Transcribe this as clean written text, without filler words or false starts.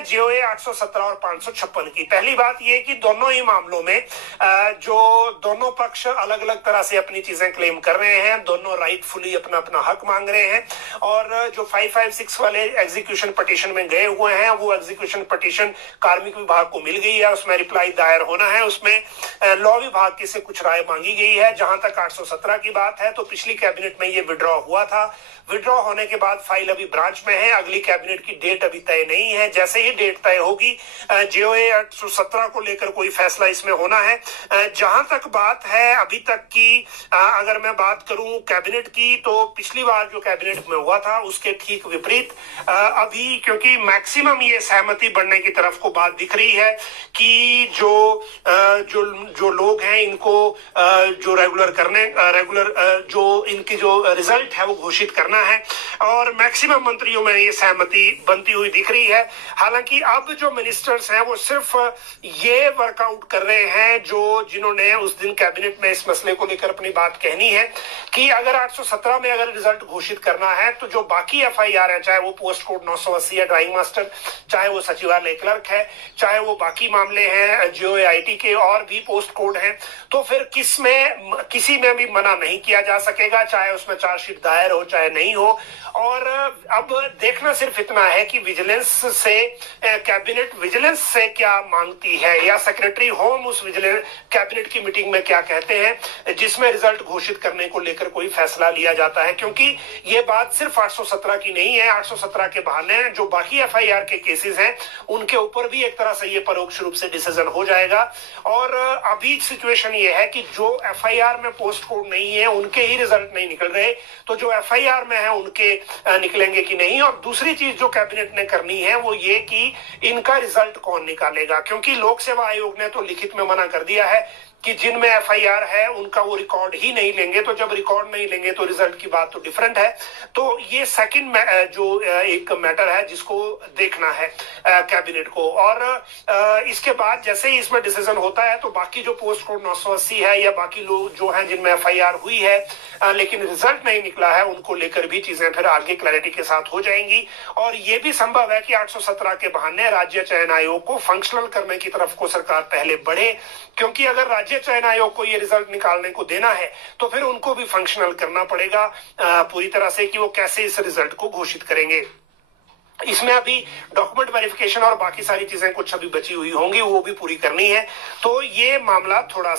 है जेओए 817 और 556 की। पहली बात यह कि दोनों ही मामलों में जो दोनों पक्ष अलग अलग तरह से अपनी चीजें क्लेम कर रहे हैं, दोनों राइटफुली अपना अपना हक मांग रहे हैं। और जो 556 वाले एग्जीक्यूशन पिटीशन में गए हुए हैं, वो एग्जीक्यूशन पिटीशन कार्मिक विभाग को मिल गई है, उसमें रिप्लाई दायर होना है, उसमें लॉ विभाग की से कुछ राय मांगी गई है। जहां तक 817 की बात है तो पिछली कैबिनेट में ये विड्रॉ हुआ था। विड्रॉ होने के बाद फाइल अभी ब्रांच में है, अगली कैबिनेट की डेट अभी तय नहीं है। जैसे ही डेट तय होगी जेओए 817 को लेकर कोई फैसला इसमें होना है। जहां तक बात है अभी तक की, अगर मैं बात करूं कैबिनेट की, तो पिछली बार जो कैबिनेट में हुआ था उसके ठीक विपरीत अभी, क्योंकि मैक्सिमम ये सहमति बढ़ने की तरफ को बात दिख रही है कि जो लोग हैं इनको जो रेगुलर जो इनकी जो रिजल्ट है वो घोषित करना है, और मैक्सिमम मंत्रियों में ये सहमति बनती हुई दिख रही है। हालांकि अब जो मिनिस्टर्स हैं वो सिर्फ ये वर्कआउट कर रहे हैं जिन्होंने उस दिन कैबिनेट में इस मसले को लेकर अपनी बात कहनी है कि अगर 817 में अगर रिजल्ट घोषित करना है तो जो बाकी एफआईआर है, चाहे वो पोस्ट कोड 980 है ड्राइंग मास्टर, चाहे वो सचिवालय क्लर्क है, चाहे वो बाकी मामले हैं जेओए आईटी के और भी पोस्ट कोड हैं, तो फिर किसी में भी मना नहीं किया जा सकेगा, चाहे उसमें चार्जशीट दायर हो चाहे नहीं हो। और अब देखना सिर्फ इतना है कि कैबिनेट विजिलेंस से क्या मांगती है, या सेक्रेटरी होम उस कैबिनेट की मीटिंग में क्या कहते हैं जिसमें रिजल्ट घोषित करने को लेकर कोई फैसला लिया जाता है। क्योंकि ये बात सिर्फ 817 की नहीं है, 817 के बहाने जो बाकी एफआईआर के केसेस हैं उनके ऊपर भी एक तरह से ये परोक्ष रूप से डिसीजन हो जाएगा। और अभी सिचुएशन ये है कि जो एफआईआर में पोस्ट कोड नहीं है उनके ही रिजल्ट नहीं निकल रहे, तो जो एफआईआर में है उनके निकलेंगे कि नहीं। और दूसरी चीज जो कैबिनेट ने करनी है वो ये कि इनका रिजल्ट कौन निकालेगा, क्योंकि लोक सेवा आयोग ने तो लिखित में मना कर दिया है कि जिनमें एफआईआर है उनका वो रिकॉर्ड ही नहीं लेंगे। तो जब रिकॉर्ड नहीं लेंगे तो रिजल्ट की बात तो डिफरेंट है। तो ये सेकंड जो एक मैटर है जिसको देखना है कैबिनेट को। और इसके बाद जैसे ही इसमें डिसीजन होता है तो बाकी जो पोस्ट कोड 980 है या बाकी लोग जो हैं जिनमें एफआईआर हुई है लेकिन रिजल्ट नहीं निकला है, उनको लेकर भी चीजें फिर आगे क्लैरिटी के साथ हो जाएंगी। और ये भी संभव है कि 817 के बहाने राज्य चयन आयोग को फंक्शनल करने की तरफ को सरकार पहले बढ़े, क्योंकि अगर राज्य चयन आयोग को ये रिजल्ट निकालने को देना है तो फिर उनको भी फंक्शनल करना पड़ेगा पूरी तरह से कि वो कैसे इस रिजल्ट को घोषित करेंगे। इसमें अभी डॉक्यूमेंट वेरिफिकेशन और बाकी सारी चीजें कुछ अभी बची हुई होंगी, वो भी पूरी करनी है। तो ये मामला थोड़ा सा